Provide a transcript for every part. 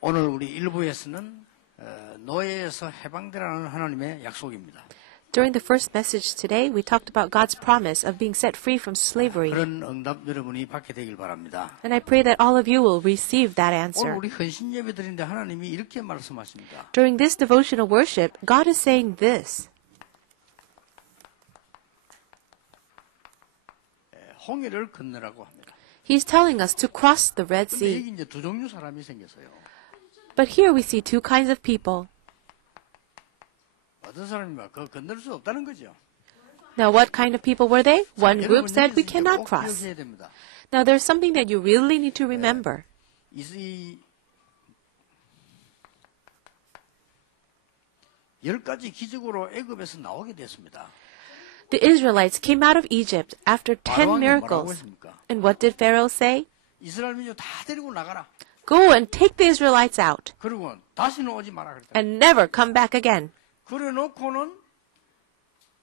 오늘 우리 일부에서는 노예에서 해방되라는 하나님의 약속입니다. During the first message today, we talked about God's promise of being set free from slavery. 그런 응답 여러분이 받게 되길 바랍니다. And I pray that all of you will receive that 오늘 answer. 우리 헌신 예배 드리는데 하나님이 이렇게 말씀하십니다. During this devotional worship, God is saying this. 홍해를 건너라고 합니다. He's telling us to cross the Red 근데 Sea. 여기 이제 두 종류 사람이 생겼어요. But here we see two kinds of people. 어떤 사람이면 그거 건널 수 없다는 거죠. Now, what kind of people were they? One group 여러분 said we 여기서 cannot 꼭 cross. 기억해야 됩니다. Now, there's something that you really need to remember. 이 10가지 기적으로 애굽에서 나오게 됐습니다. The Israelites came out of Egypt after 10 바로왕이 뭐라고 miracles. 했습니까? And what did Pharaoh say? 이스라엘 민족 다 데리고 나가라. Go and take the Israelites out 그리고 다시는 오지 마라 그랬다. and never come back again. 그래 놓고는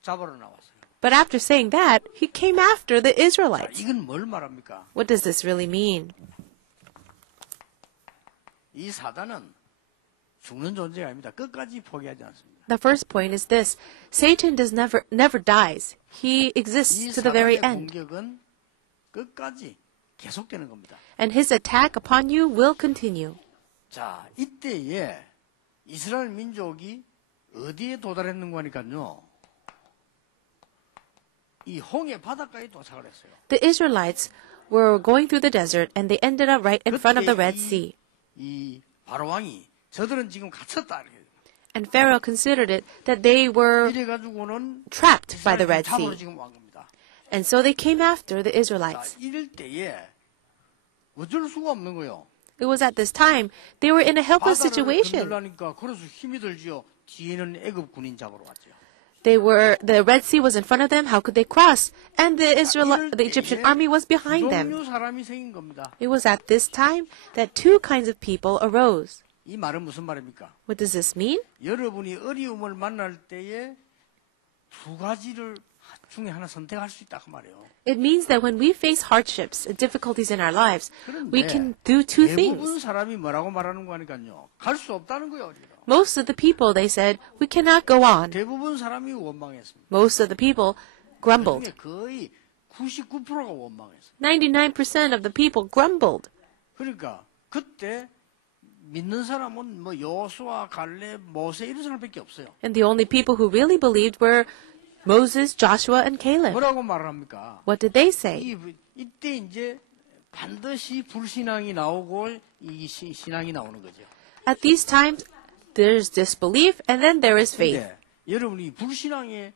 잡으러 나왔어요. But after saying that, he came after the 자, Israelites. 이건 뭘 말합니까? What does this really mean? 이 사단은 죽는 존재가 아닙니다. 끝까지 포기하지 않습니다. The first point is this. Satan never dies. He exists 이 to the very 사단의 end. 공격은 끝까지 계속되는 겁니다. And his attack upon you will continue. 자, 이때에 이스라엘 민족이 어디에 도달했는가 하니까요. 이 홍해 바닷가에 도착을 했어요. The Israelites were going through the desert and they ended up right in front of the Red Sea. 이 바로왕이 저들은 지금 갇혔다. 이렇게. And Pharaoh considered it that they were 이래가지고는 trapped by the 이스라엘을 Red 잡으러 Sea. 지금 온 겁니다. And so they came after the 자, Israelites. 이럴 때에 어쩔 수가 없는 거예요. It was at this time they were in a helpless situation. 건너려니까 그래서 힘이 들지요. 뒤에는 애굽 군인 잡으러 왔죠. The Red Sea was in front of them. How could they cross? And the Egyptian army was behind them. 종류 사람이 생긴 겁니다. It was at this time that two kinds of people arose. 이 말은 무슨 말입니까? What does this mean? 여러분이 어려움을 만날 때에 두 가지를 중에 하나 선택할 수 있다 그 말이에요. It means that when we face hardships and difficulties in our lives, we 그런데 can do two 대부분 things. 사람이 뭐라고 말하는 거 하니까요. 갈 수 없다는 거예요. 우리가. Most of the people, they said, we cannot go on. 대부분 사람이 원망했습니다. Most of the people grumbled. 그중에 거의 99%가 원망했어요. 99% of the people grumbled. 그러니까 그때 믿는 사람은 뭐 여호수아, 갈렙, 모세 이런 사람밖에 없어요. And the only people who really believed were Moses, Joshua, and Caleb. 뭐라고 말을 합니까? What did they say? 이때 이제 반드시 불신앙이 나오고 이 신앙이 나오는 거죠. At these times, there's disbelief and then there is faith. 근데 여러분이 불신앙에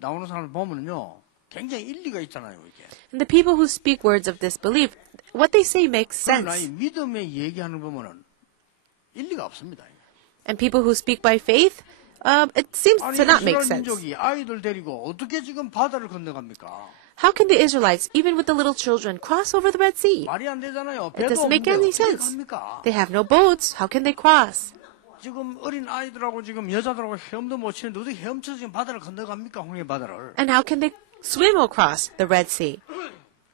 나오는 사람을 보면요, 굉장히 일리가 있잖아요, 이게. And the people who speak words of disbelief, what they say makes 그러나 이 sense. 믿음의 얘기하는 거 보면은 일리가 없습니다. And people who speak by faith, it seems 아니 to not make 이스라엘 sense. 민족이 아이들 데리고 어떻게 지금 바다를 건너갑니까? How can the Israelites, even with the little children, cross over the Red Sea? 말이 안 되잖아요. It 배도 doesn't make 없는데 any 어떻게 sense. 갑니까? They have no boats. How can they cross? 지금 어린 아이들하고 지금 여자들하고 헤엄도 못 치는데 어떻게 헤엄쳐 지금 바다를 건너갑니까? 홍해 바다를. And how can they swim across the Red Sea?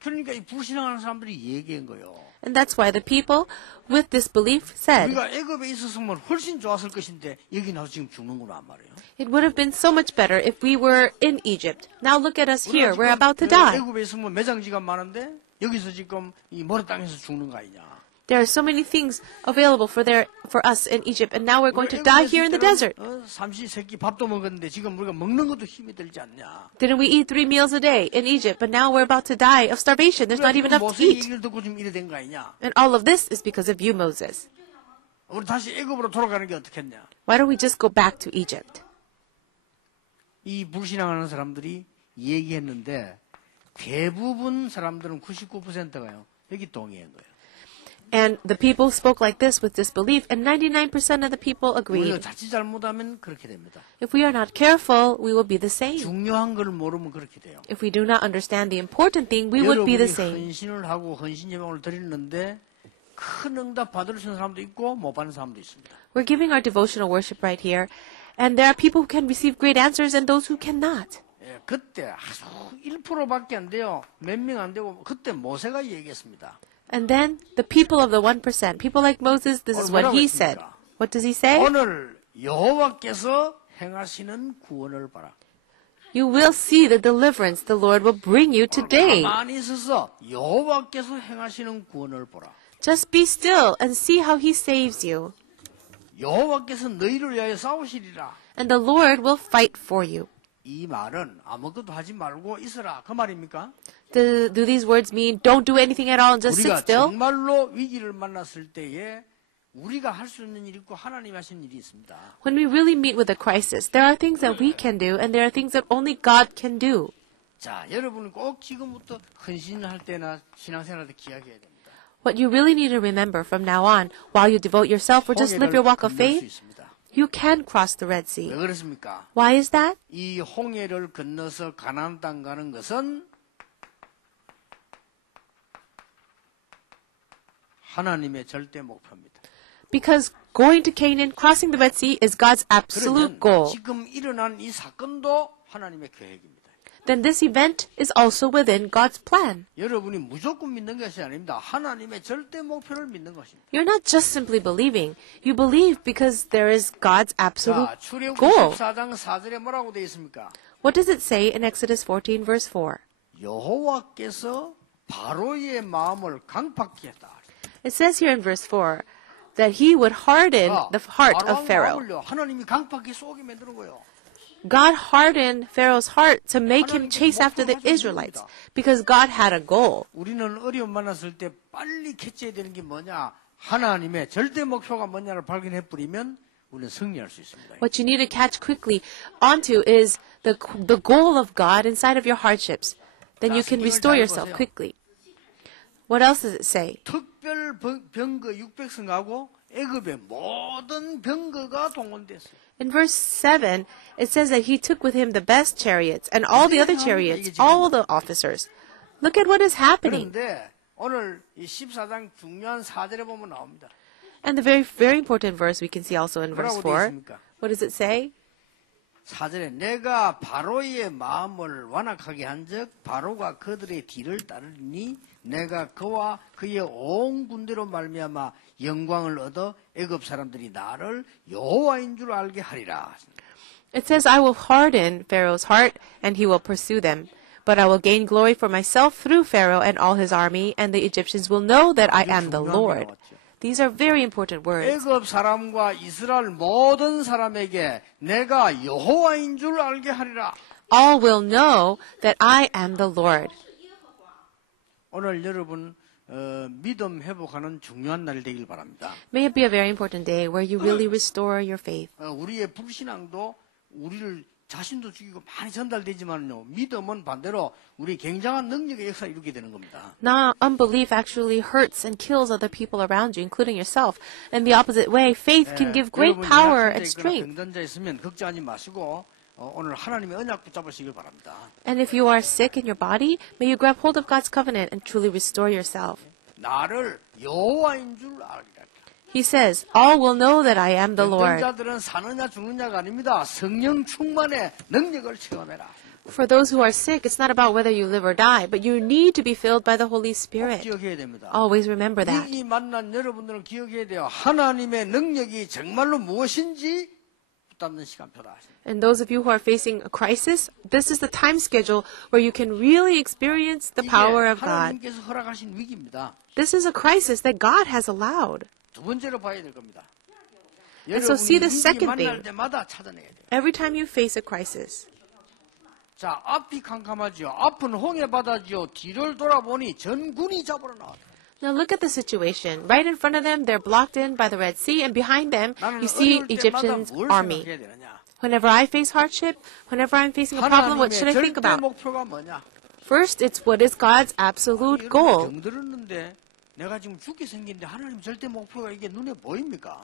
그러니까 이 불신앙하는 사람들이 얘기한 거예요. And that's why the people with disbelief said, 우리가 애굽에 있었으면 훨씬 좋았을 것인데 여기 나와서 지금 죽는구나 말이에요. it would have been so much better if we were in Egypt. Now look at us here. 우리가 We're 지금 about to die. 애굽에 있으면 매장지가 많은데 여기서 지금 이 머리 땅에서 죽는 거 아니냐. There are so many things available for us in Egypt, and now we're going to die here in the desert. 삼시세끼 밥도 먹었는데 지금 우리가 먹는 것도 힘이 들지 않냐. Didn't we eat 3 meals a day in Egypt, but now we're about to die of starvation. There's not even enough to 모세의 eat. 얘기를 듣고 지금 이래 된 거 아니냐. And all of this is because of you, Moses. 우리 다시 애굽으로 돌아가는 게 어떻겠냐. Why don't we just go back to Egypt? 이 불신앙하는 사람들이 얘기했는데 대부분 사람들은 99%가요. 여기 동의한 거예요. And the people spoke like this with disbelief, and 99% of the people 우리가 agreed. 자칫 잘못하면 그렇게 됩니다. If we are not careful, we will be the same. 중요한 걸 모르면 그렇게 돼요. If we do not understand the important thing, we would be the 여러분이 same. 헌신을 하고 헌신 예방을 드리는데 큰 응답 받을 수 있는 사람도 있고 못 받는 사람도 있습니다. We're giving our devotional worship right here, and there are people who can receive great answers and those who cannot. 그때 아주 1%밖에 안 돼요. 몇 명 안 되고 그때 모세가 얘기했습니다. And then the people of the 1%, people like Moses, this is what he said. What does he say? 오늘 여호와께서 행하시는 구원을 봐라. You will see the deliverance the Lord will bring you today. 가만히 있어서 여호와께서 행하시는 구원을 보라. Just be still and see how he saves you. 여호와께서 너희를 위하여 싸우시리라. And the Lord will fight for you. 이 말은 아무것도 하지 말고 있어라 그 말입니까? Do these words mean don't do anything at all and just sit 우리가 still? 정말로 위기를 만났을 때에 우리가 할 수 있는 일이 있고 하나님이 하시는 일이 있습니다. When we really meet with a crisis, there are things that we can do and there are things that only God can do. 자, 여러분은 꼭 지금부터 헌신할 때나 신앙생활 때 기억해야 됩니다. What you really need to remember from now on, while you devote yourself or just live your walk of 건널 수 faith, 있습니다. you can cross the Red 왜 Sea. 그렇습니까? Why is that? 이 홍해를 건너서 가나안 땅 가는 것은 하나님의 절대 목표입니다. Because going to Canaan, crossing the Red Sea is God's absolute 그러면 goal. 지금 일어난 이 사건도 하나님의 계획입니다. Then this event is also within God's plan. 여러분이 무조건 믿는 것이 아닙니다. 하나님의 절대 목표를 믿는 것입니다. You're not just simply believing. You believe because there is God's absolute 자, 출애굽기 goal. 14장 4절에 뭐라고 되어 있습니까? What does it say in Exodus 14 verse 4? 여호와께서 바로의 마음을 강팍케 했다. It says here in verse 4 that he would harden the heart of Pharaoh. 마음을요, 하나님이 강팍하게 쏘게 만드는 거예요. God hardened Pharaoh's heart to make him chase after the Israelites because God had a goal. 우리는 어려움 만났을 때 빨리 캐치해야 되는 게 뭐냐? 하나님의 절대 목표가 뭐냐를 발견해 버리면 우리는 승리할 수 있습니다. What you need to catch quickly onto is the goal of God inside of your hardships. Then you can restore yourself quickly. What else does it say? 특별 병거 600승하고 애굽의 모든 병거가 동원됐어요. In verse 7, it says that he took with him the best chariots and all the other chariots, all the officers. Look at what is happening. 그런데 오늘 이 14장 중요한 4절에 보면 나옵니다. And the very, very important verse we can see also in verse 뭐라고 되어 4. 있습니까? What does it say? 4절에 내가 바로의 마음을 완악하게 한즉 바로가 그들의 뒤를 따르니 내가 그와 그의 온 군대로 말미암아 영광을 얻어 애굽 사람들이 나를 여호와인 줄 알게 하리라. It says, I will harden Pharaoh's heart, and he will pursue them. But I will gain glory for myself through Pharaoh and all his army, and the Egyptians will know that I am the Lord. These are very important words. 애굽 사람과 이스라엘 모든 사람에게 내가 여호와인 줄 알게 하리라. All will know that I am the Lord. 오늘 여러분 믿음 회복하는 중요한 날이 되길 바랍니다. May it be a very important day where you really restore your faith. 우리의 불신앙도 우리를 자신도 죽이고 많이 전달되지만요. 믿음은 반대로 우리 굉장한 능력의 역사를 이루게 되는 겁니다. Now, unbelief actually hurts and kills other people around you, including yourself. In the opposite way, faith can give great power and strength. 병든자 있으면 걱정하지 마시고 오늘 하나님의 언약 붙잡으시길 바랍니다. And if you are sick in your body, may you grab hold of God's covenant and truly restore yourself. 나를 여호와인 줄 알리라. He says, all will know that I am the Lord. 병든자들은 사느냐 죽느냐가 아닙니다. 성령 충만의 능력을 체험해라. For those who are sick, it's not about whether you live or die, but you need to be filled by the Holy Spirit. 기억해야 됩니다. Always remember that. 이 만난 여러분들은 기억해야 돼요. 하나님의 능력이 정말로 무엇인지 붙잡는 시간표다. And those of you who are facing a crisis, this is the time schedule where you can really experience the power of God. 하나님께서 허락하신 위기입니다. This is a crisis that God has allowed. 두 번째로 봐야 될 겁니다. And so see the 여러분이 위기 second 만날 thing. 때마다 찾아내야 돼요. Every time you face a crisis, 자, 앞이 캄캄하지요. 앞은 홍해 바다지요. 뒤를 돌아보니 전군이 잡으러 나왔다. now look at the situation. Right in front of them, they're blocked in by the Red Sea, and behind them, 나는 you see 어려울 때마다 Egyptians' 뭘 army. 생각해야 되느냐? Whenever I face hardship, whenever I'm facing a problem, what should I think 절대 about? 목표가 뭐냐? First, it's what is God's absolute 이렇게 goal. 병들었는데 내가 지금 죽게 생긴데 하나님 절대 목표가 이게 눈에 보입니까?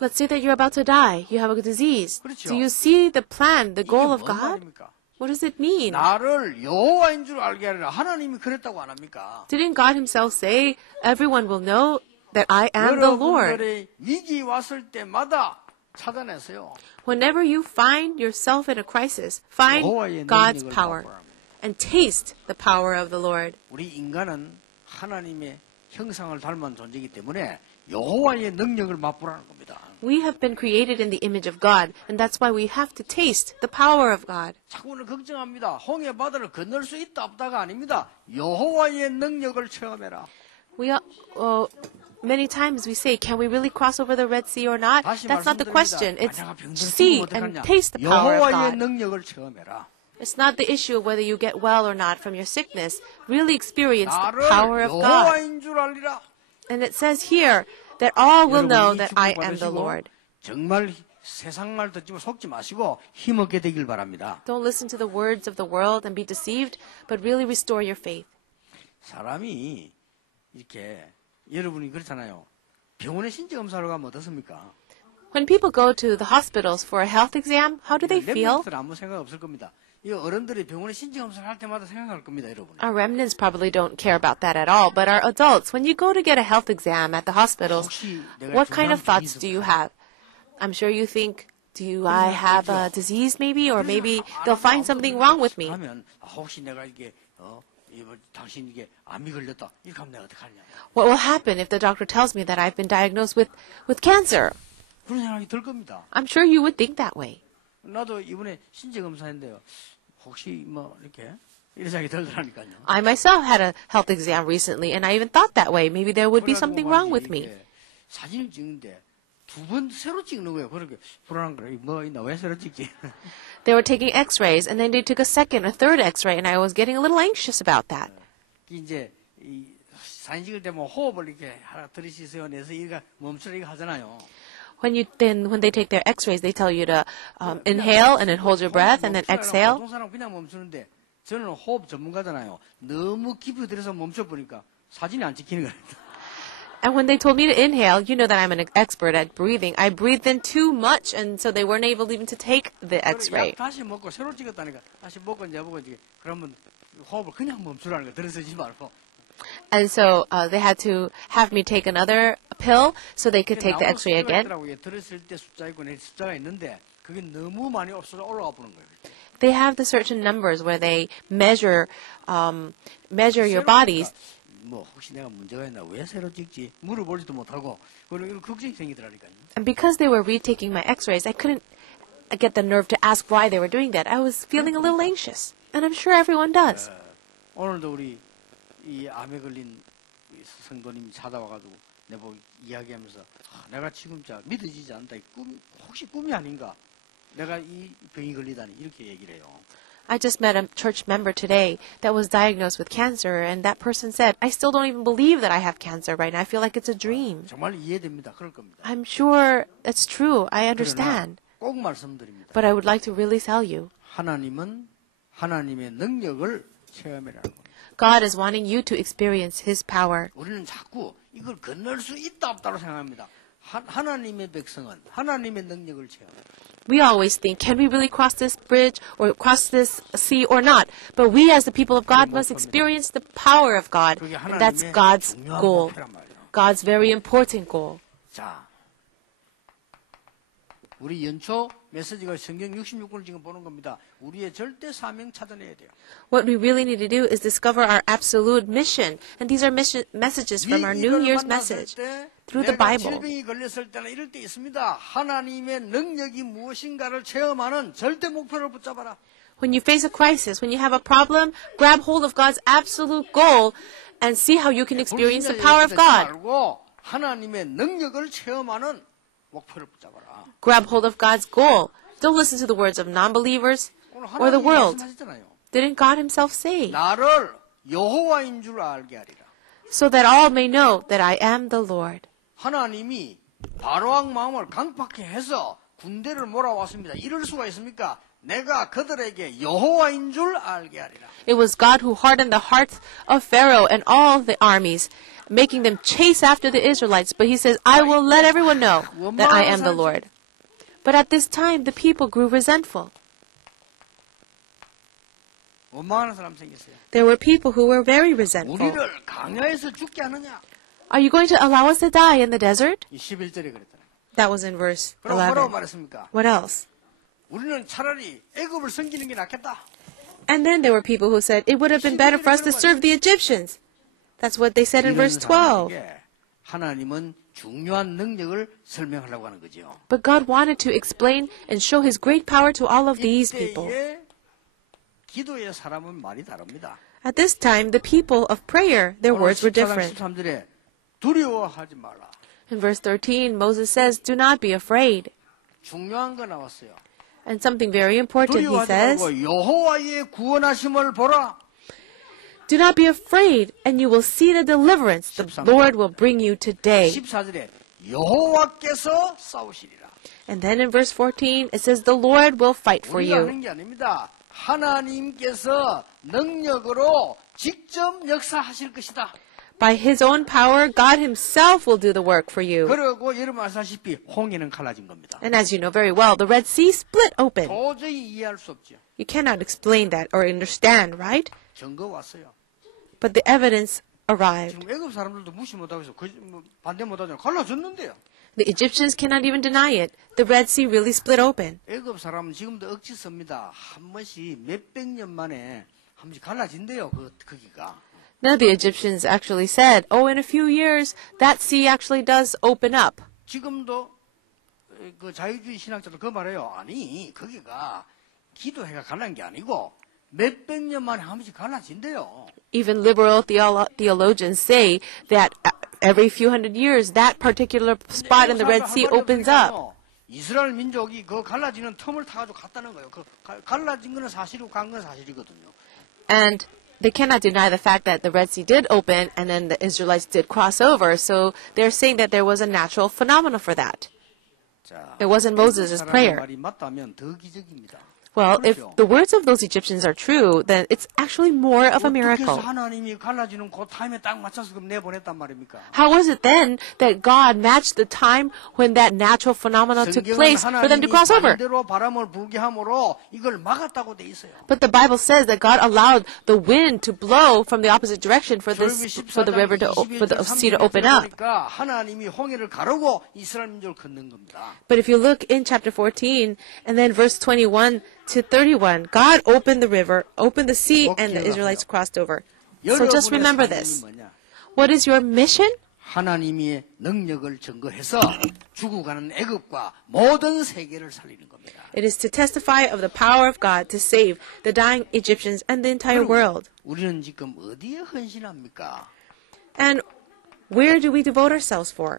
Let's say that you're about to die. You have a disease. 그렇죠. Do you see the plan, the 이게 goal of 뭔 God? 말입니까? What does it mean? 나를 여호와인 줄 알게 하리라. 하나님이 그랬다고 안 합니까? Didn't God himself say, everyone will know that I am the Lord? 여러분들의 위기 왔을 때마다 찾아내세요. Whenever you find yourself in a crisis, find 여호와의 God's 능력을 power 맛보라. and taste the power of the Lord. 우리 인간은 하나님의 형상을 닮은 존재이기 때문에 여호와의 능력을 맛보라는 겁니다. We have been created in the image of God, and that's why we have to taste the power of God. 자꾸 오늘 걱정합니다. 홍해 바다를 건널 수 있다 없다가 아닙니다. 여호와의 능력을 체험해라. Many times we say, can we really cross over the Red Sea or not? 다시 That's not the question. 말씀드립니다. It's 내가 병든 see 죽으면 and 어떡하냐. taste the power of 여호와의 God. 능력을 체험해라. It's not the issue of whether you get well or not from your sickness. Really experience the 나를 power of God. 여호와인 줄 알리라. And it says here that all will know 여러분이 that I 축복받으시고 am the Lord. 정말 세상 말 듣지 속지 마시고 힘없게 되길 바랍니다. Don't listen to the words of the world and be deceived, but really restore your faith. 사람이 이렇게 여러분이 그렇잖아요. 병원에 신체 검사를 가면 어떻습니까? When people go to the hospitals for a health exam, how do they feel? 렘넌트는 아무 생각 없을 겁니다. 이 어른들이 병원에 신체 검사를 할 때마다 생각할 겁니다, 여러분. Our remnants probably don't care about that at all, but our adults, when you go to get a health exam at the hospitals, 혹시 내가 what kind of 중요한 thoughts 병이 do you 있을까? have? I'm sure you think, do I have a disease maybe? Or maybe they'll find something wrong with me. 하면 혹시 내가 이게 당신 이게 암이 걸렸다. 이렇게 하면 내가 어떡하냐. What will happen if the doctor tells me that I've been diagnosed with cancer? 그런 생각이 들 겁니다. I'm sure you would think that way. 나도 이번에 신체 검사했는데요. 혹시 이렇게 이런 생각이 들더라니까요. I myself had a health exam recently, and I even thought that way. Maybe there would be something wrong with me. 사진을 찍는데 두 번 새로 찍는 거예요. 그렇게 불안한 거예요. 뭐 있나 왜 새로 찍지? They were taking x-rays, and then they took a second, a third x-ray, and I was getting a little anxious about that. 이제 이 사진 찍을 때 뭐 호흡을 이렇게 하나 들이쉬세요 내서 이거 멈추라 이거 하잖아요. When they take their x-rays, they tell you to inhale and then hold your breath and then exhale. 보통 사람 그냥 멈추는데 저는 호흡 전문가잖아요. 너무 깊이 들여서 멈춰보니까 사진이 안 찍히는 거예요. And when they told me to inhale, you know that I'm an expert at breathing. I breathed in too much, and so they weren't able even to take the x-ray. 약 다시 먹고 새로 찍었다니까 다시 먹고 이제 보고 이제 그러면 호흡을 그냥 멈추라는 거 들이쉬지 말고. And so they had to have me take another pill so they could take the x-ray again. 들었을 때 숫자 있고 내 숫자가 있는데 그게 너무 많이 없어서 올라가 보는 거예요. They have the certain numbers where they measure your bodies. 뭐 혹시 내가 문제가 있나 왜 새로 찍지 물어보지도 못하고 그런 걱정이 생기더라니까요. And because they were retaking my x-rays, I couldn't get the nerve to ask why they were doing that. I was feeling a little anxious, and I'm sure everyone does. 오늘도 우리 이 암에 걸린 성도님이 찾아와가지고 내보고 이야기하면서 내가 지금 믿어지지 않다. 혹시 꿈이 아닌가? 내가 이 병이 걸리다니 이렇게 얘기를 해요. I just met a church member today that was diagnosed with cancer, and that person said, I still don't even believe that I have cancer right now. I feel like it's a dream. 정말 이해됩니다. 그럴 겁니다. I'm sure it's true. I 그러나 understand. 꼭 말씀드립니다. But I would like to really tell you, 하나님은 하나님의 능력을 체험해라고. God is wanting you to experience His power. 우리는 자꾸 이걸 건널 수 있다 없다고 생각합니다. 하나님의 백성은 하나님의 능력을 체험해요. We always think, can we really cross this bridge or cross this sea or not? But we as the people of God must experience the power of God. And that's God's goal. God's very important goal. 자, 우리 연초 메시지가 성경 66권을 지금 보는 겁니다. 우리의 절대 사명 찾아내야 돼요. What we really need to do is discover our absolute mission. And these are messages from our New Year's message through the Bible. 질병이 걸렸을 때는 이럴 때 있습니다. 하나님의 능력이 무엇인가를 체험하는 절대 목표를 붙잡아라. When you face a crisis, when you have a problem, grab hold of God's absolute goal and see how you can experience the power of God. 하나님의 능력을 체험하는 목표를 붙잡아라. Grab hold of God's goal. Don't listen to the words of non-believers or the world. Didn't God Himself say? 나를 여호와인 줄 알게 하리라. So that all may know that I am the Lord. 하나님이 바로왕 마음을 강팍해 해서 군대를 몰아왔습니다. 이럴 수가 있습니까? 내가 그들에게 여호와인 줄 알게 하리라. It was God who hardened the hearts of Pharaoh and all the armies, making them chase after the Israelites. But He says, I will let everyone know that I am the Lord. But at this time, the people grew resentful. 원망하는 사람 생겼어요. There were people who were very resentful. 우리를 강야에서 죽게 하느냐? Are you going to allow us to die in the desert? 11절에 그랬잖아요. That was in verse 그럼 뭐라고 11. 말했습니까? What else? 우리는 차라리 애굽을 섬기는 게 낫겠다. And then there were people who said, it would have been better for us to serve the Egyptians. That's what they said in 이런 verse 12. 사람에게 하나님은 중요한 능력을 설명하려고 하는 거죠. But God wanted to explain and show His great power to all of these people. 이때의 기도의 사람은 말이 다릅니다. At this time, the people of prayer, their words were 14장 different. 13절에 두려워하지 말라. In verse 13, Moses says, "Do not be afraid." 중요한 거 나왔어요. And something very important, he 두려워하지 says, 말고 여호와의 구원하심을 보라. "Do not be afraid, and you will see the deliverance the 13. Lord will bring you today." 14절에 여호와께서 싸우시리라. And then in verse 14, it says, "The Lord will fight for 우리가 you." 하는 게 아닙니다. 하나님께서 능력으로 직접 역사하실 것이다. By His own power, God Himself will do the work for you. 그리고 여러분 아시다시피 홍해는 갈라진 겁니다. And as you know very well, the Red Sea split open. 도저히 이해할 수 없죠. You cannot explain that or understand, right? 증거 왔어요. But the evidence arrived. 지금 애굽 사람들도 무시 못하고 있어. 반대 못하잖아요. 갈라졌는데요. The Egyptians cannot even deny it. The Red Sea really split open. 애굽 사람은 지금도 억지 씁니다. 한 번씩 몇백 년 만에 한 번씩 갈라진대요. 거기가. Now the Egyptians actually said, "Oh, in a few years, that sea actually does open up." 지금도 그 자유주의 신학자도 그 말해요. 아니 거기가 기도해가 갈라진 게 아니고 몇백 년 만에 한 번씩 갈라진대요. Even liberal theologians say that every few hundred years, that particular spot in the Red Sea opens up. 이스라엘 민족이 그 갈라지는 틈을 타가지고 갔다는 거예요. 그 갈라진 거는 사실이고 간 건 사실이거든요. And they cannot deny the fact that the Red Sea did open and then the Israelites did cross over. So they're saying that there was a natural phenomenon for that. 자, It wasn't Moses' 사람의 prayer. 말이 맞다면 더 기적입니다. Well, if 그렇죠. the words of those Egyptians are true, then it's actually more of a 어떻게 해서 miracle. 하나님이 갈라지는 그 타임에 딱 맞춰서 그럼 내보냈단 말입니까? How was it then that God matched the time when that natural phenomenon took 성경은 place for them to 하나님이 cross over? 반대로 바람을 불게 함으로 이걸 막았다고 돼 있어요. But the Bible says that God allowed the wind to blow from the opposite direction for the river for the sea to open up. 그러니까 하나님이 홍해를 가르고 이스라엘 민족을 걷는 겁니다. But if you look in chapter 14 and then verse 21 to 31, God opened the river, opened the sea, and the Israelites crossed over. So just 여러분의 remember 사명이 this. 뭐냐? What is your mission? 하나님의 능력을 증거해서 죽어가는 애굽과 모든 세계를 살리는 겁니다. It is to testify of the power of God to save the dying Egyptians and the entire world. 우리는 지금 어디에 헌신합니까? And where do we devote ourselves for?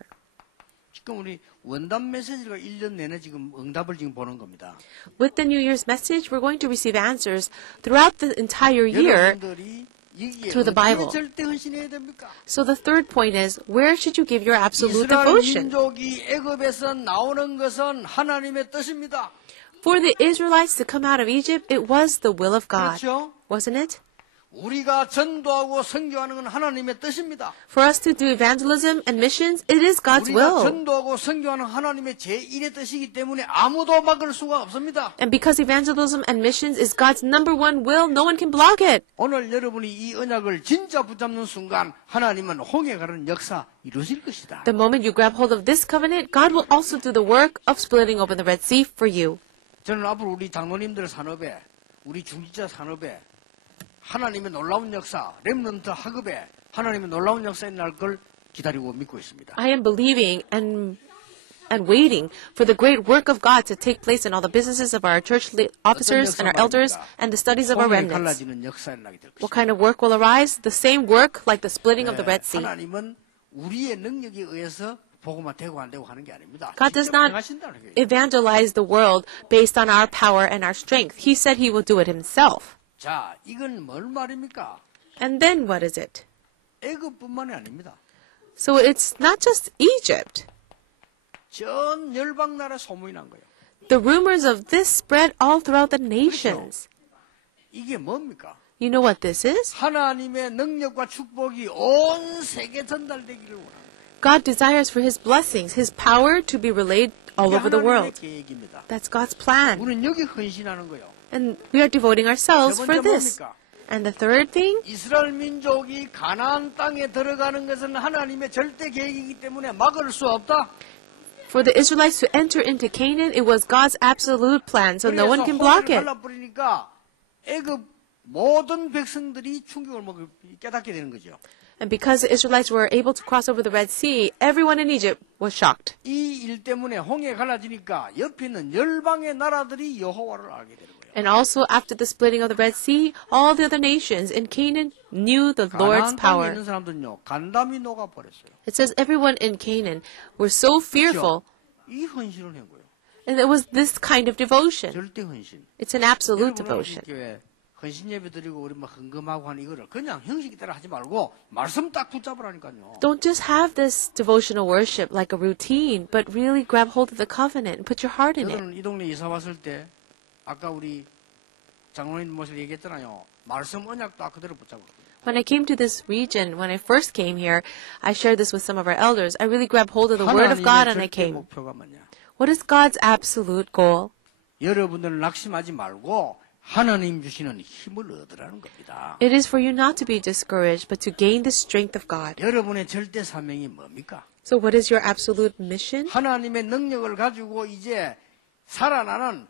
지금 우리 원단 메시지가 1년 내내 지금 응답을 지금 보는 겁니다. With the New Year's message, we're going to receive answers throughout the entire year. 여러분들이 이게 through the 어디에 Bible. 절대 헌신해야 됩니까? So the third point is, where should you give your absolute 이스라엘 devotion? 민족이 애굽에서 나오는 것은 하나님의 뜻입니다. For the Israelites to come out of Egypt, it was the will of God, 그렇죠? wasn't it? 우리가 전도하고 선교하는 건 하나님의 뜻입니다. For us to do evangelism and missions, it is God's 우리가 will. 전도하고 선교하는 하나님의 제1의 뜻이기 때문에 아무도 막을 수가 없습니다. And because evangelism and missions is God's number one will, no one can block it. 오늘 여러분이 이 언약을 진짜 붙잡는 순간 하나님은 홍해 가는 역사 이루실 것이다. The moment you grab hold of this covenant, God will also do the work of splitting open the Red Sea for you. 저는 앞으로 우리 장로님들 산업에 우리 중지자 산업에 하나님의 놀라운 역사, 렘넌트 학업에 하나님의 놀라운 역사에 날 걸 기다리고 믿고 있습니다. I am believing and waiting for the great work of God to take place in all the businesses of our church officers and our elders and the studies of our 홍해 remnants. 갈라지는 역사에 나게 될 What 것입니다. kind of work will arise? The same work like the splitting of the Red Sea. 하나님은 우리의 능력에 의해서 복음화 되고 안 되고 하는 게 아닙니다. God does 직접 not 행하신다는 거예요. evangelize the world based on our power and our strength. He said he will do it himself. 자, 이건 뭘 말입니까? And then what is it? 애굽뿐만이 아닙니다. So it's not just Egypt. 전 열방 나라 소문이 난 거예요. The rumors of this spread all throughout the nations. 이게 뭡니까? You know what this is? 하나님의 능력과 축복이 온 세계 전달되기를 원합니다. God desires for his blessings, his power to be relayed all over the 하나님의 world. 계획입니다. That's God's plan. 우리는 여기 헌신하는 거예요. And we are devoting ourselves 세 for 번째 this. 뭡니까? And the third thing, 이스라엘 민족이 가나안 땅에 들어가는 것은 하나님의 절대 계획이기 때문에 막을 수 없다. for the Israelites to enter into Canaan, it was God's absolute plan, so no one can block it. 갈라버리니까 애굽 모든 백성들이 충격을 깨닫게 되는 거죠. And because the Israelites were able to cross over the Red Sea, everyone in Egypt was shocked. 이 일 때문에 홍해 갈라지니까 옆에 있는 열방의 나라들이 여호와를 알게 되는 거예요. And also after the splitting of the Red Sea, all the other nations in Canaan knew the Lord's 가나안 땅에 power. 있는 사람들은요, 간담이 녹아버렸어요. It says everyone in Canaan were so fearful, 이 헌신을 한 거예요. and it was this kind of devotion. 절대 헌신. It's an absolute 여러분은 devotion. 이 교회 헌신 예배 드리고 우리 막 헌금하고 하는 이거를 그냥 형식에 따라 하지 말고 말씀 딱 붙잡으라니까요. Don't just have this devotional worship like a routine, but really grab hold of the covenant and put your heart in it. 저는 이 동네 이사 왔을 때 아까 우리 장로님 모습 얘기했잖아요. 말씀 언약 딱 그대로 붙잡았거든요. When I came to this region, when I first came here, I shared this with some of our elders. I really grabbed hold of the Word of God and I 절대 came. 목표가 뭐냐? What is God's absolute goal? 여러분들은 낙심하지 말고 하나님 주시는 힘을 얻으라는 겁니다. It is for you not to be discouraged, but to gain the strength of God. 여러분의 절대 사명이 뭡니까? So what is your absolute mission? 하나님의 능력을 가지고 이제 살아나는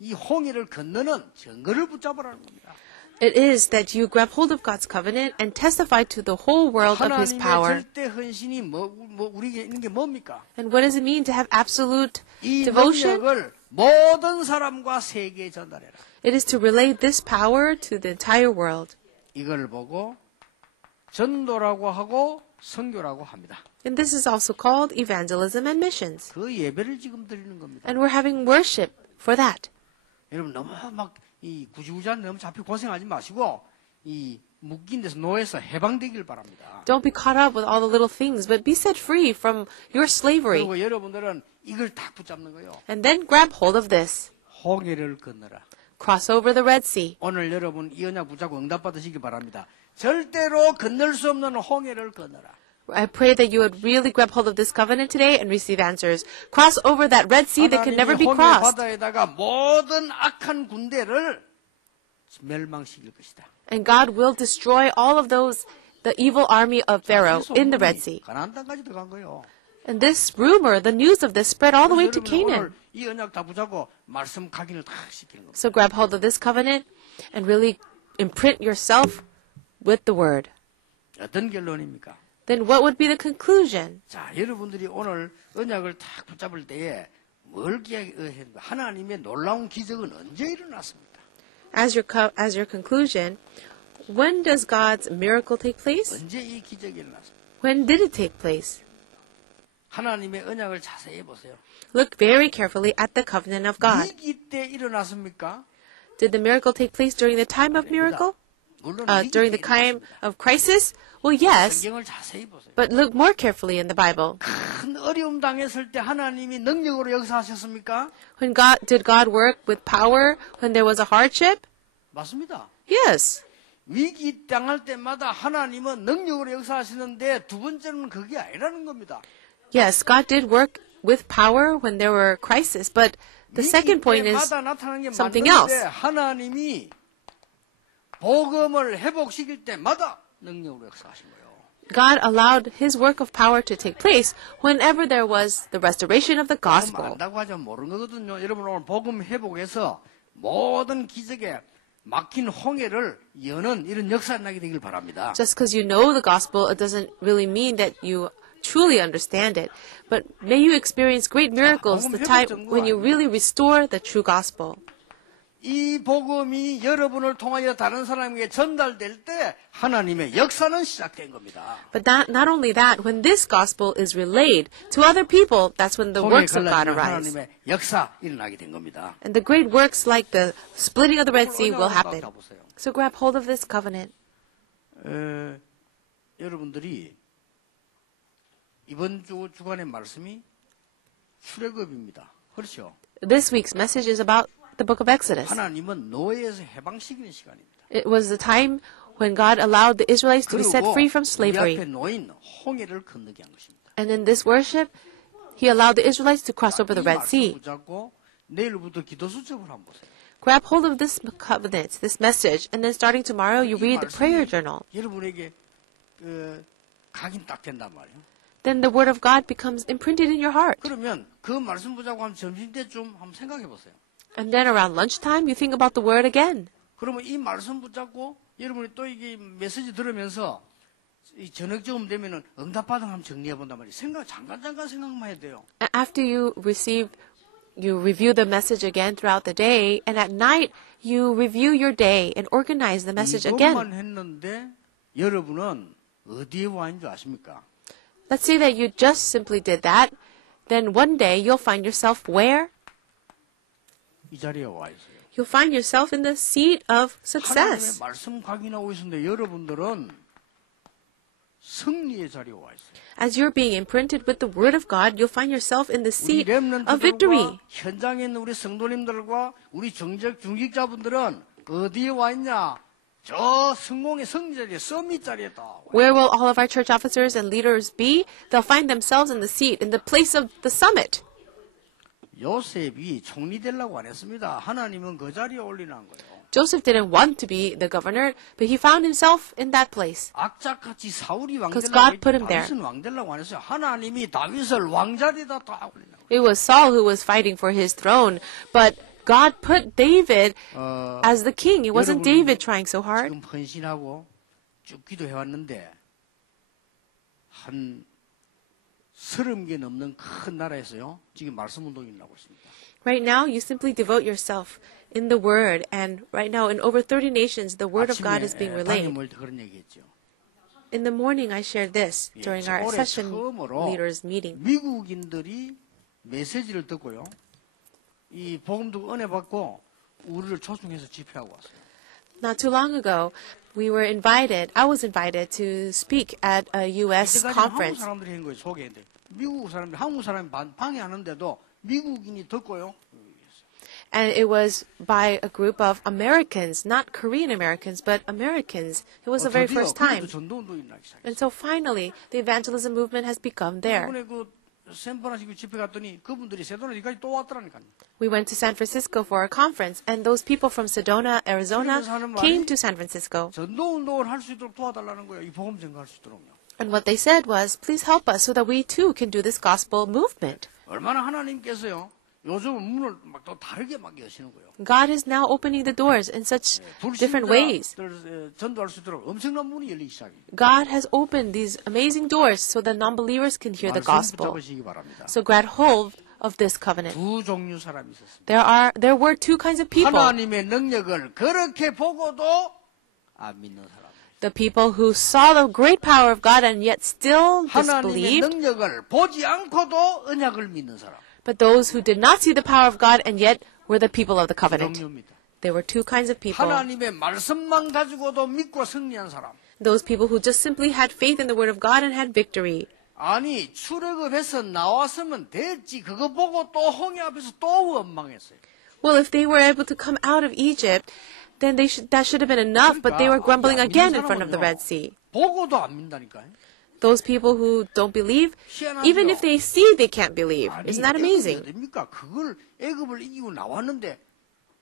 이 홍해를 건너는 증거를 붙잡으라는 겁니다. It is that you grab hold of God's covenant and testify to the whole world of His 하나님의 power. 절대 헌신이 우리에게 있는 게 뭡니까? And what does it mean to have absolute 이 devotion? 능력을 모든 사람과 세계에 전달해라. It is to relay this power to the entire world. 이걸 보고 전도라고 하고 선교라고 합니다. And this is also called evangelism and missions. 그 예배를 지금 드리는 겁니다. And we're having worship for that. 여러분 너무 막 이 구지구지한 너무 잡히 고생하지 마시고 이 묶인 데서 노예에서 해방되길 바랍니다. Don't be caught up with all the little things, but be set free from your slavery. 그리고 여러분들은 이걸 딱 붙잡는 거예요. And then grab hold of this. 홍해를 건너라. Cross over the Red Sea. 오늘 여러분 이 언약 붙잡고 응답 받으시기 바랍니다. 절대로 건널 수 없는 홍해를 건너라. I pray that you would really grab hold of this covenant today and receive answers. Cross over that Red Sea that can never be 홍해 crossed. 바다에다가 모든 악한 군대를 멸망시킬 것이다. And God will destroy all of those, the evil army of Pharaoh in the Red Sea. 가나안 땅까지 들어간 거예요. And this rumor, the news of this spread all the way to 오늘 Canaan. 이 언약 다 붙잡고 말씀 각인을 다 시키는 겁니다. So grab hold of this covenant and really imprint yourself with the word. 어떤 결론입니까? Then what would be the conclusion? 자, 여러분들이 오늘 언약을 딱 붙잡을 때에 뭘 기억해야 하나님의 놀라운 기적은 언제 일어났습니까? As your conclusion, when does God's miracle take place? 언제 이 기적이 일어났습니까? When did it take place? 하나님의 언약을 자세히 보세요. Look very carefully at the covenant of God. 위기 때 일어났습니까? Did the miracle take place during the time of miracle? 물론 During the time of crisis? Well, yes, 성경을 자세히 보세요. but look more carefully in the Bible. 큰 어려움 당했을 때 하나님이 능력으로 역사하셨습니까? Did God work with power when there was a hardship? 맞습니다. Yes. 위기 당할 때마다 하나님은 능력으로 역사하시는데 두 번째는 그게 아니라는 겁니다. Yes, God did work with power when there were crises, but the second point is 위기 때마다 나타나는 게 something 맞는데 else. 하나님이 복음을 회복시킬 때마다 능력으로 역사하신 거예요. God allowed His work of power to take place whenever there was the restoration of the 복음 gospel. 안다고 하지 모르는 거거든요. 여러분 오늘 복음 회복해서 모든 기적에 막힌 홍해를 여는 이런 역사 나게 되길 바랍니다. Just because you know the gospel, it doesn't really mean that you truly understand it. But may you experience great miracles the time when you really restore the true gospel. 이 복음이 여러분을 통하여 다른 사람에게 전달될 때 하나님의 역사는 시작된 겁니다. But not only that, when this gospel is relayed to other people, that's when the 홍해 works of God 갈라지는 arise. 하나님의 역사 일어나게 된 겁니다. And the great works like the splitting of the Red Sea will happen. 보세요. So grab hold of this covenant. 여러분들이 이번 주간의 말씀이 출애굽입니다. 그렇죠? This week's message is about the book of Exodus. 하나님은 노예에서 해방시키는 시간입니다. It was the time when God allowed the Israelites to be set free from 우리 slavery. 앞에 놓인 홍해를 건너게 한 것입니다. And in this worship, He allowed the Israelites to cross over the 이 Red 말씀 Sea. 붙잡고 내일부터 기도 수첩을 한번 보세요. Grab hold of this covenant, this message, and then starting tomorrow, you 이 read the 말씀이 prayer journal. 여러분에게 각인 딱 된단 말이에요. Then the word of God becomes imprinted in your heart. 그러면 그 말씀 붙잡고 한 점심때쯤 한번 생각해 보세요. And then around lunchtime, you think about the word again. 그러면 이 말씀 붙잡고 여러분이 또 이게 메시지 들으면서 이 저녁쯤 되면은 응답받은 한번 정리해 본단 말이에요. 잠깐 생각만 해도 돼요. After you review the message again throughout the day, and at night you review your day and organize the message again. 이것만 했는데 여러분은 어디에 와 있는 줄 아십니까? Let's say that you just simply did that. Then one day you'll find yourself where? 이 자리에 와 있어요. You'll find yourself in the seat of 하나님의 success. 말씀 각인하고 있는데 여러분들은 승리의 자리에 와 있어요. As you're being imprinted with the Word of God, you'll find yourself in the 우리 seat of victory. 렘넌트들과 현장에 있는 우리 성도님들과 우리 중직자분들은 어디에 와 있냐? 저 성공의 성자리에 서밋 자리에 다 와. Where will all of our church officers and leaders be? They'll find themselves in the seat, in the place of the summit. 요셉이 총리 되려고 안 했습니다. 하나님은 그 자리에 올리는 거예요. Joseph didn't want to be the governor, but he found himself in that place. 악착같이 사울이 Because 왕되려고 God 했지 put him there. 다윗은 왕되려고 안 했어요. 하나님이 다윗을 왕자리에다 다 올리는 거예요. It was Saul who was fighting for his throne, but God put David as the king. It wasn't David trying so hard. 지금 헌신하고 쭉 기도해왔는데 한 30개 넘는 큰 나라에서요. 지금 말씀 운동이 나고 있습니다. Right now, you simply devote yourself in the Word, and right now, in over 30 nations, the Word of God is being 방에 relayed. 모일 때 그런 얘기했죠. In the morning, I shared this during our 올해 session 처음으로 leaders meeting. 미국인들이 메시지를 듣고요. 이 복음 듣고 은혜 받고 우리를 초청해서 집회하고 왔어요. Not too long ago, I was invited to speak at a U.S. 이때까지 한국 conference. 사람들이 한 거예요. 소개인데 미국 사람들, 한국 사람이 방해하는데도 미국인이 듣고요. And it was by a group of Americans, not Korean Americans, but Americans. It was the very 드디어 first time. 그것도 전도운동이 나기 시작했어요. And so finally, the evangelism movement has become there. 이번에 그 샌프란시스코 집회 갔더니 그분들이 세도나까지 또 왔더라니까요. We went to San Francisco for a conference, and those people from Sedona, Arizona, came to San Francisco. 전도운동을 할 수 있도록 도와달라는 거예요. 이 복음 전가할 수 있도록요. And what they said was, please help us so that we too can do this gospel movement. 얼마나 하나님께서요. 요즘 문을 막 또 다르게 막 여시는 거예요. God is now opening the doors in such different ways. 불신자들 전도할 수 있도록 엄청난 문이 열리기 시작해요. God has opened these amazing doors so that non-believers can hear the 말씀 gospel. 붙잡으시기 바랍니다. So grab hold of this covenant. 두 종류 사람이 있었습니다. There were two kinds of people. 하나님의 능력을 그렇게 보고도 안 믿는 사람. The people who saw the great power of God and yet still 하나님의 disbelieved. 능력을 보지 않고도 언약을 믿는 사람. But those who did not see the power of God and yet were the people of the covenant. 종류입니다. There were two kinds of people. 하나님의 말씀만 가지고도 믿고 승리한 사람. Those people who just simply had faith in the word of God and had victory. 아니 출애굽에서 나왔으면 됐지. 그거 보고 또 홍해 앞에서 또 원망했어요. Well, if they were able to come out of Egypt, then that should have been enough, but they were grumbling again in front of the Red Sea. 보고도 안 믿다니까요. Those people who don't believe, even if they see, they can't believe. Isn't that amazing? 됩니까? 그걸 애굽을 이기고 나왔는데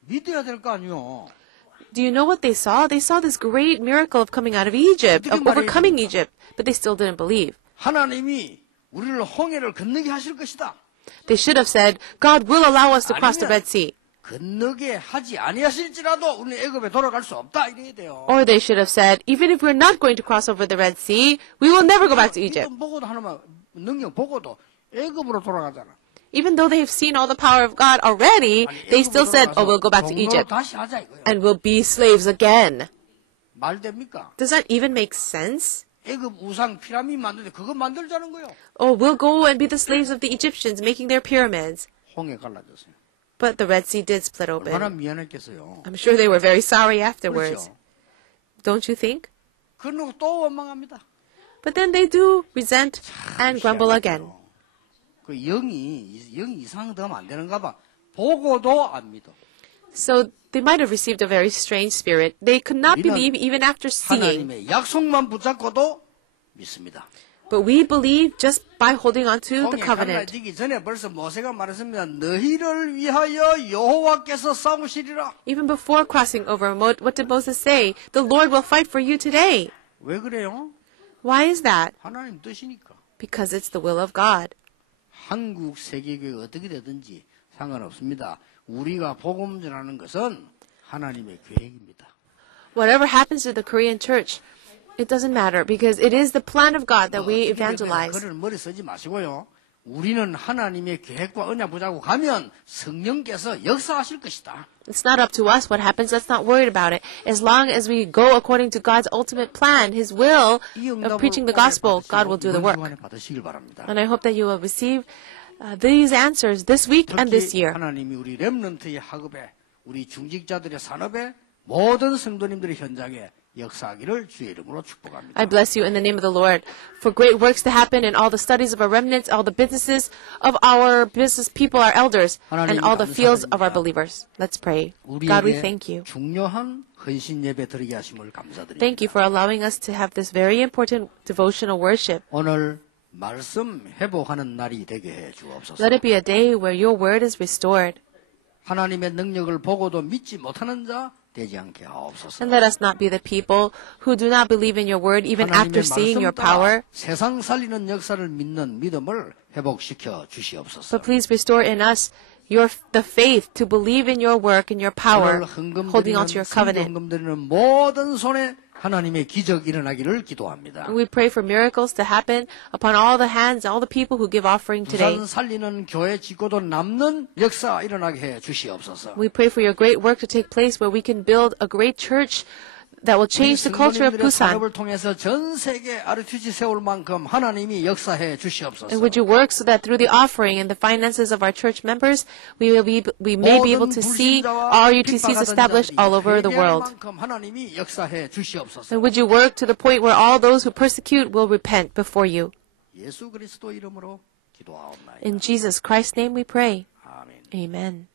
믿어야 될 거 아니요. Do you know what they saw? They saw this great miracle of coming out of Egypt, of overcoming Egypt, but they still didn't believe. 하나님이 우리를 홍해를 건너게 하실 것이다. They should have said, God will allow us to cross the Red Sea. 건너게 하지 아니하실지라도 우리는 애굽에 돌아갈 수 없다 이래야 돼요. Or they should have said, even if we're not going to cross over the Red Sea, we will never go back to Egypt. 보고도 하나만 능력 보고도 애굽으로 돌아가잖아. Even though they have seen all the power of God already, they still said, oh, we'll go back to Egypt 다시 하자 이거예요. and we'll be slaves again. 말 됩니까? Does that even make sense? 애굽 우상 피라미드 만드는데 그거 만들자는 거예요. Oh, we'll go and be the slaves of the Egyptians, making their pyramids. 홍해 갈라졌어요. But the Red Sea did split 얼마나 open. 미안했겠어요. I'm sure they were very sorry afterwards. 그렇죠. Don't you think? 그러고 또 원망합니다. But then they do resent and grumble again. 그 영이 이상하면 안 되는가 봐. 보고도 안 믿어. So they might have received a very strange spirit. They could not believe even after seeing. 하나님의 약속만 붙잡고도 믿습니다. But we believe just by holding on to the 홍해 covenant. 갈라지기 전에 벌써 모세가 말했습니다. 너희를 위하여 여호와께서 싸우시리라. Even before crossing over, what did Moses say? The Lord will fight for you today. 왜 그래요? Why is that? 하나님 뜻이니까. Because it's the will of God. 한국 세계교회 어떻게 되든지 상관없습니다. 우리가 복음 전하는 것은 하나님의 계획입니다. Whatever happens to the Korean church, It doesn't matter because it is the plan of God that we evangelize. 그런 머리 쓰지 마시고요. 우리는 하나님의 계획과 언약 붙잡고 가면 성령께서 역사하실 것이다. It's not up to us what happens. Let's not worry about it. As long as we go according to God's ultimate plan, His will of preaching the gospel, God will do the work. 받으시길 바랍니다. And I hope that you will receive these answers this week and this 특히 year. 하나님이 우리 렘넌트의 학업에 우리 중직자들의 산업에 모든 성도님들의 현장에 역사하기를 주의 이름으로 축복합니다. I bless you in the name of the Lord for great works to happen in all the studies of our remnants, all the businesses of our business people, our elders, and all the fields of our believers. Let's pray. God, we thank you. 중요한 헌신 예배 드리게 하심을 감사드립니다. Thank you for allowing us to have this very important devotional worship. 오늘 말씀 회복하는 날이 되게 해 주옵소서. Let it be a day where your word is restored. 하나님의 능력을 보고도 믿지 못하는 자 되지 않게 하옵소서. And let us not be the people who do not believe in your word even after 하나님의 seeing your 말씀 따라 power. 세상 살리는 역사를 믿는 믿음을 회복시켜 주시옵소서. But please restore in us the faith to believe in your work and your power, 오늘 헌금 holding on to 드리는 your covenant. 헌금 드리는 모든 손에 하나님의 기적 일어나기를 기도합니다. And we pray for miracles to happen upon all the hands, all the people who give offering today. 부산 살리는 교회 짓고도 남는 역사 일어나게 해 주시옵소서. We pray for your great work to take place where we can build a great church that will change the culture of 성도님들의 Busan. 산업을 통해서 전 세계 RTC 세울 만큼 하나님이 역사해 주시옵소서. And would you work so that through the offering and the finances of our church members, we may be able to see RUTCs established all over the world. 하나님이 역사해 주시옵소서. And would you work to the point where all those who persecute will repent before you? 예수 그리스도 이름으로 기도하옵나이다. In Jesus Christ's name we pray. 아멘. Amen.